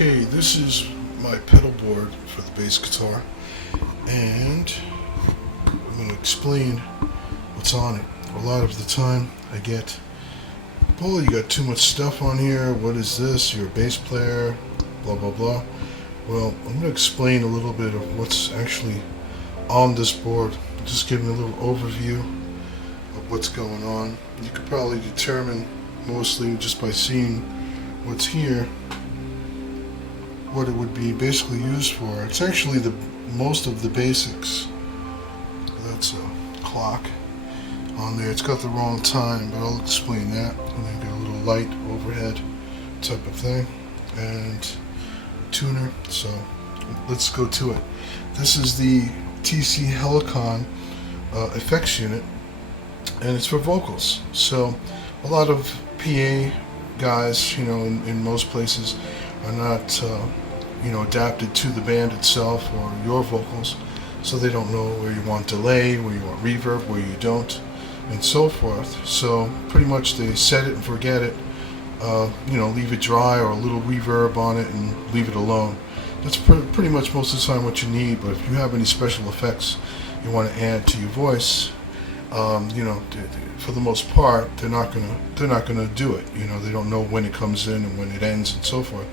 Okay, this is my pedal board for the bass guitar, and I'm going to explain what's on it. A lot of the time I get, Paul, you got too much stuff on here, what is this, you're a bass player, blah blah blah. Well, I'm going to explain a little bit of what's actually on this board, just giving a little overview of what's going on. You could probably determine mostly just by seeing what's here what it would be basically used for. It's actually the most of the basics. That's a clock on there. It's got the wrong time, but I'll explain that. And then got a little light overhead type of thing, and tuner. So let's go to it. This is the TC Helicon effects unit, and it's for vocals. So a lot of PA guys, in most places are not adapted to the band itself or your vocals, so they don't know where you want delay, where you want reverb, where you don't, and so forth. So pretty much they set it and forget it, leave it dry or a little reverb on it and leave it alone. That's pretty much most of the time what you need. But if you have any special effects you want to add to your voice, for the most part, they're not gonna do it. They don't know when it comes in and when it ends and so forth,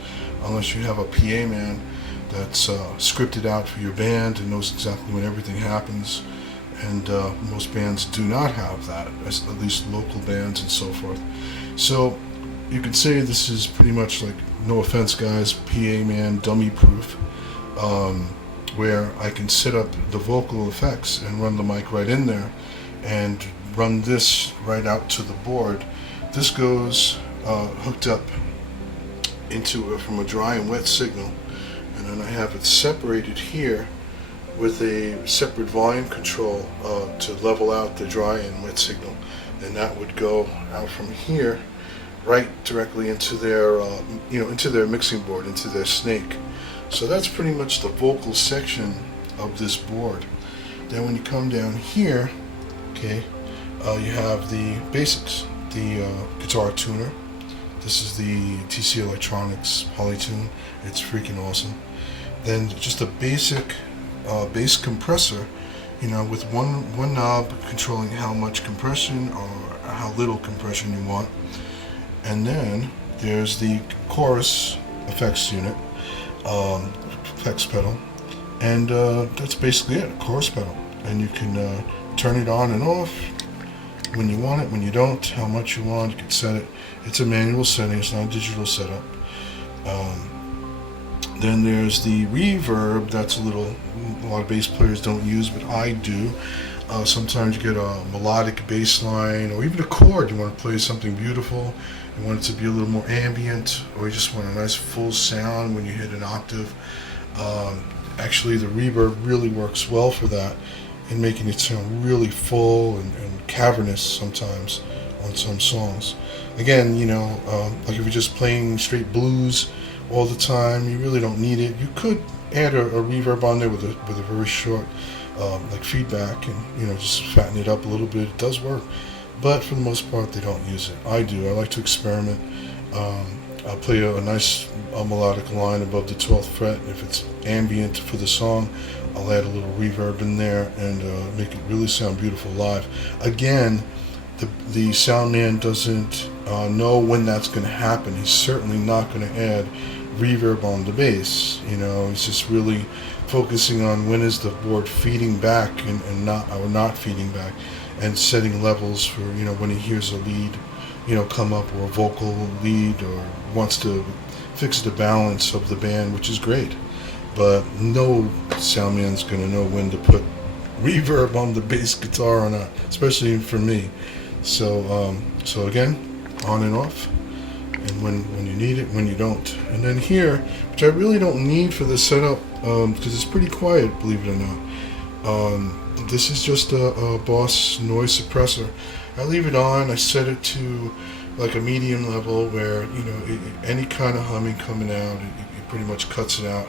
unless you have a PA man that's scripted out for your band and knows exactly when everything happens. And most bands do not have that, at least local bands and so forth. So you could say this is pretty much like, no offense guys, PA man dummy proof, where I can set up the vocal effects and run the mic right in there and run this right out to the board. This goes hooked up into from a dry and wet signal, and then I have it separated here with a separate volume control to level out the dry and wet signal, and that would go out from here right directly into their into their mixing board, into their snake. So that's pretty much the vocal section of this board. Then when you come down here, okay, you have the basics, the guitar tuner. This is the TC Electronics Polytune. It's freaking awesome. Then just a basic bass compressor, with one knob controlling how much compression or how little compression you want. And then there's the chorus effects unit, effects pedal, and that's basically it, a chorus pedal. And you can turn it on and off when you want it, when you don't, how much you want. You can set it. It's a manual setting, it's not a digital setup. Then there's the reverb. That's a lot of bass players don't use, but I do. Sometimes you get a melodic bass line, or even a chord. You want to play something beautiful, you want it to be a little more ambient, or you just want a nice full sound when you hit an octave. Actually, the reverb really works well for that, in making it sound really full and cavernous sometimes on some songs. Again, like if you're just playing straight blues all the time, you really don't need it. You could add a reverb on there with a very short feedback, and just fatten it up a little bit. It does work, but for the most part they don't use it. I do. I like to experiment. I'll play a nice melodic line above the 12th fret. If it's ambient for the song, I'll add a little reverb in there and make it really sound beautiful live. Again, the sound man doesn't know when that's going to happen. He's certainly not going to add reverb on the bass. He's just really focusing on when is the board feeding back and not feeding back, and setting levels for when he hears a lead come up, or a vocal lead, or wants to fix the balance of the band, which is great. But no sound man's going to know when to put reverb on the bass guitar or not, especially for me. So again, on and off, and when you need it, when you don't. And then here, which I really don't need for this setup, because it's pretty quiet, believe it or not. This is just a Boss noise suppressor. I leave it on. I set it to like a medium level, where any kind of humming coming out, it pretty much cuts it out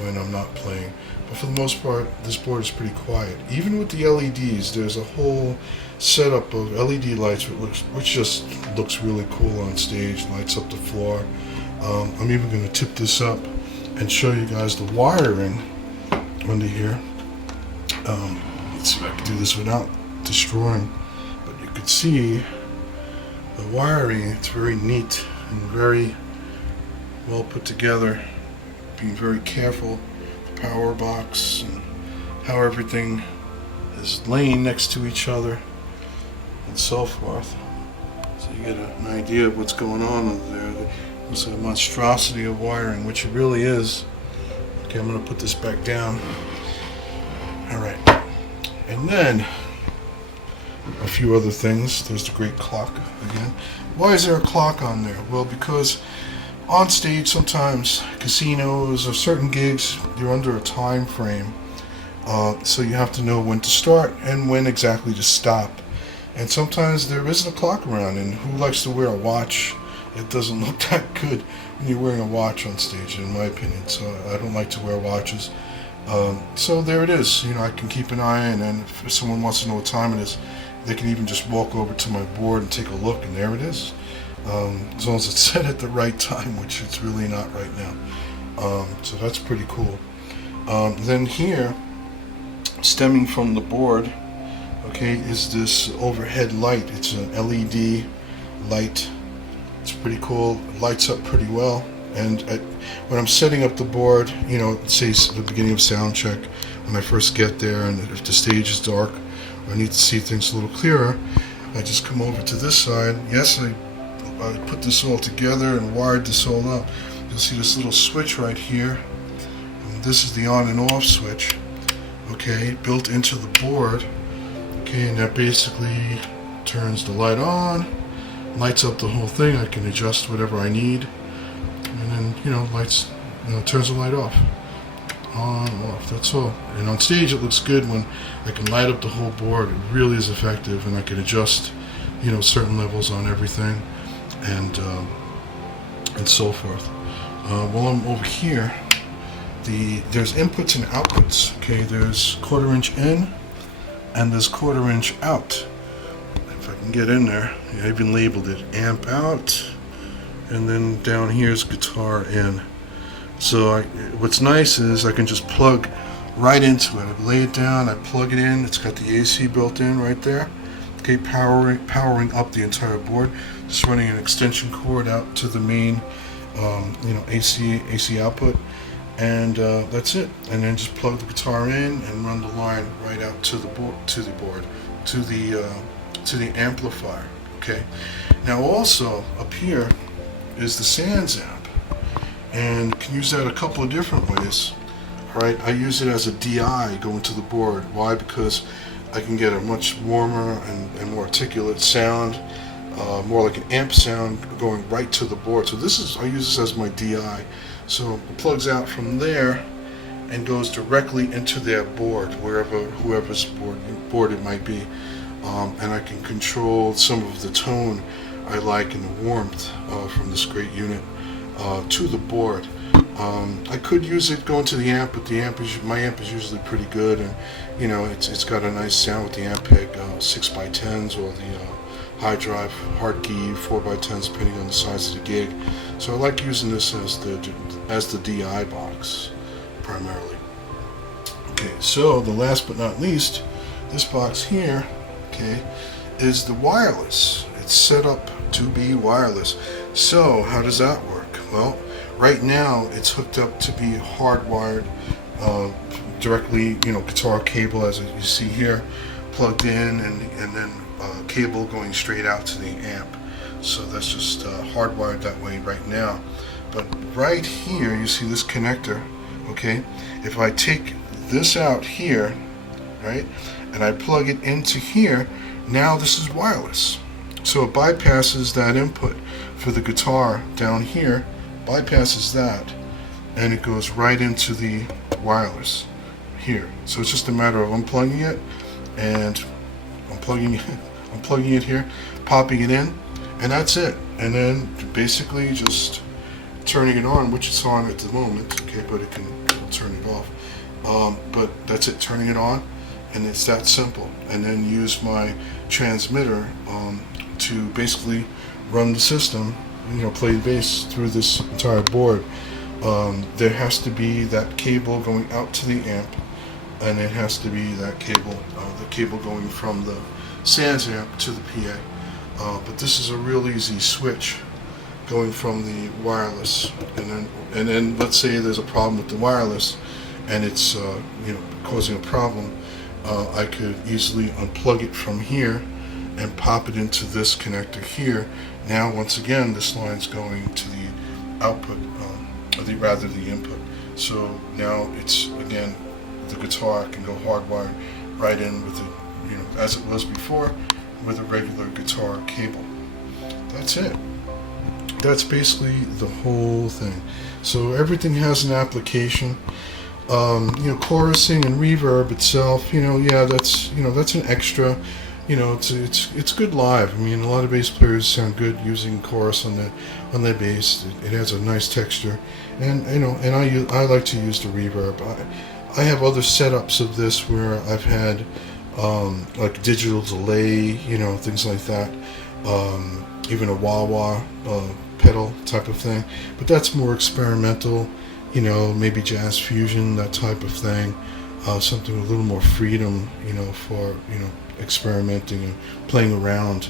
when I'm not playing. But for the most part, this board is pretty quiet. Even with the LEDs, there's a whole setup of LED lights which just looks really cool on stage, lights up the floor. I'm even going to tip this up and show you guys the wiring under here. Let's see if I can do this without destroying, but you can see the wiring. It's very neat and very well put together, being very careful, the power box and how everything is laying next to each other and so forth. So you get an idea of what's going on under there. There's a monstrosity of wiring, which it really is. Okay, I'm going to put this back down. Alright, and then a few other things. There's the great clock again. Why is there a clock on there? Well, because on stage sometimes casinos or certain gigs, you're under a time frame. So you have to know when to start and when exactly to stop. And sometimes there isn't a clock around, and who likes to wear a watch? It doesn't look that good when you're wearing a watch on stage, in my opinion. So I don't like to wear watches. So there it is. You know, I can keep an eye, and then if someone wants to know what time it is, they can even just walk over to my board and take a look, and there it is. As long as it's set at the right time, which it's really not right now. So that's pretty cool. Then here, stemming from the board, okay, is this overhead light. It's an LED light. It's pretty cool. It lights up pretty well. And when I'm setting up the board, you know, say the beginning of sound check, when I first get there, and if the stage is dark, or I need to see things a little clearer, I just come over to this side. Yes, I put this all together and wired this all up. You'll see this little switch right here. And this is the on and off switch, okay, built into the board. Okay, and that basically turns the light on, lights up the whole thing. I can adjust whatever I need, and then, you know, lights, you know, turns the light off, on, off. That's all. And on stage, it looks good when I can light up the whole board. It really is effective, and I can adjust, you know, certain levels on everything, and so forth. While I'm over here, there's inputs and outputs. Okay, there's 1/4 inch in, and there's 1/4 inch out. If I can get in there, I even labeled it amp out, and then down here's guitar in. So what's nice is I can just plug right into it. I lay it down, I plug it in. It's got the AC built in right there. Okay, powering up the entire board. Just running an extension cord out to the main, you know, AC output, and that's it. And then just plug the guitar in and run the line right out to the board, to the amplifier. Okay. Now also up here is the Sans amp, and can use that a couple of different ways. All right, I use it as a DI going to the board. Why? Because I can get a much warmer and more articulate sound, more like an amp sound going right to the board. So I use this as my DI. So it plugs out from there and goes directly into their board, whoever's board it might be. And I can control some of the tone I like and the warmth from this great unit to the board. I could use it going to the amp, but my amp is usually pretty good, and you know, it's got a nice sound with the amp peg 6x10s or the high drive hard key 4x10s, depending on the size of the gig. So I like using this as the DI box primarily. Okay, so the last but not least, this box here, okay, is the wireless. It's set up to be wireless. So how does that work? Well, right now it's hooked up to be hardwired directly, you know, guitar cable, as you see here, plugged in, and then cable going straight out to the amp. So that's just hardwired that way right now. But right here you see this connector. Okay, if I take this out here, right, and I plug it into here, now this is wireless. So it bypasses that input for the guitar down here, bypasses that, and it goes right into the wireless here. So it's just a matter of unplugging it and unplugging it here, popping it in, and that's it. And then basically just turning it on, which it's on at the moment, okay, but it can turn it off. But that's it, turning it on, and it's that simple. And then use my transmitter to basically run the system play bass through this entire board, there has to be that cable going out to the amp, and it has to be that cable, the cable going from the Sans amp to the PA. But this is a real easy switch going from the wireless, and then let's say there's a problem with the wireless, and it's causing a problem. I could easily unplug it from here and pop it into this connector here. Now, once again, this line's going to the output, rather the input. So now it's, again, the guitar can go hardwired right in with it, as it was before, with a regular guitar cable. That's it. That's basically the whole thing. So everything has an application. Chorusing and reverb itself, that's an extra. It's good live. I mean, a lot of bass players sound good using chorus on their bass. It has a nice texture, and I like to use the reverb. I have other setups of this where I've had like digital delay, things like that. Even a wah-wah pedal type of thing, but that's more experimental. Maybe jazz fusion, that type of thing. Something with a little more freedom, for experimenting and playing around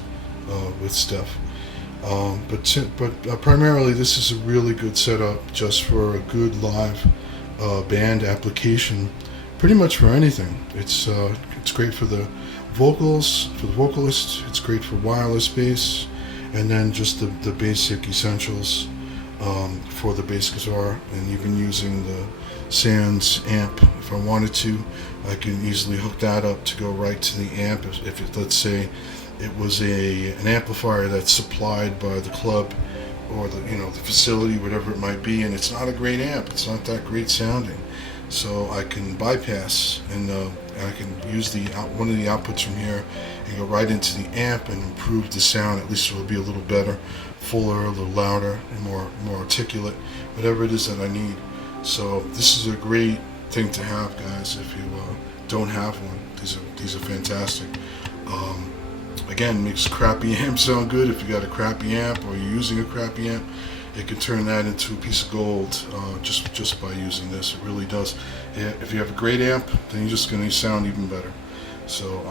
with stuff. But primarily, this is a really good setup just for a good live band application. Pretty much for anything. It's great for the vocals, for the vocalist. It's great for wireless bass, and then just the basic essentials for the bass guitar. And even using the Sans amp, if I wanted to, I can easily hook that up to go right to the amp. If let's say it was an amplifier that's supplied by the club or the facility, whatever it might be, and it's not a great amp, it's not that great sounding, so I can bypass and I can use one of the outputs from here and go right into the amp and improve the sound. At least it will be a little better, fuller, a little louder, and more articulate, whatever it is that I need. So this is a great thing to have, guys. If you don't have one, these are fantastic. Again, makes crappy amp sound good. If you got a crappy amp or you're using a crappy amp, it can turn that into a piece of gold just by using this. It really does. If you have a great amp, then you're just going to sound even better. So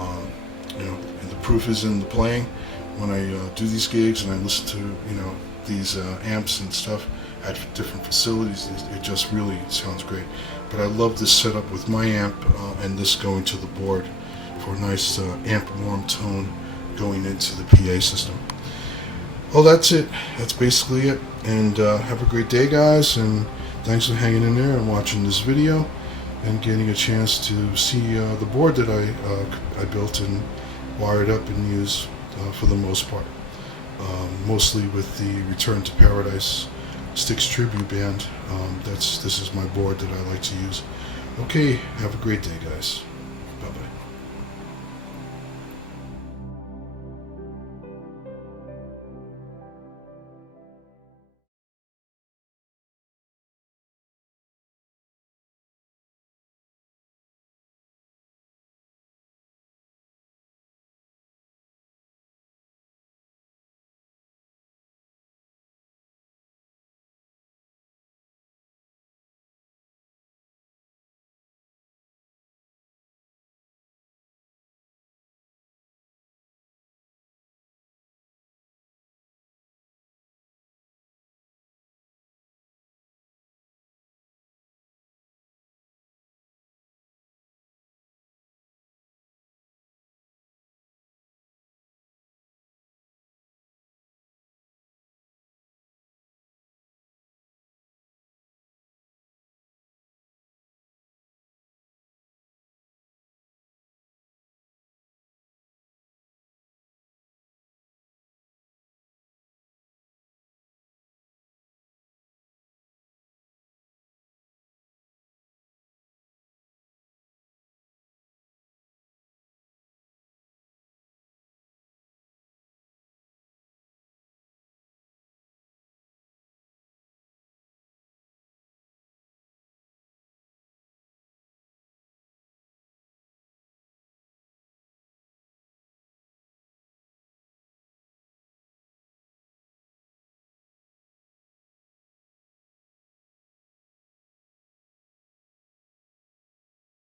and the proof is in the playing. When I do these gigs and I listen to these amps and stuff at different facilities, it just really sounds great. But I love this setup with my amp and this going to the board for a nice amp warm tone going into the PA system. Well, that's it. That's basically it. And have a great day, guys. And thanks for hanging in there and watching this video and getting a chance to see the board that I built and wired up and use for the most part. Mostly with the Return to Paradise Styx tribute band. This is my board that I like to use. Okay, have a great day, guys.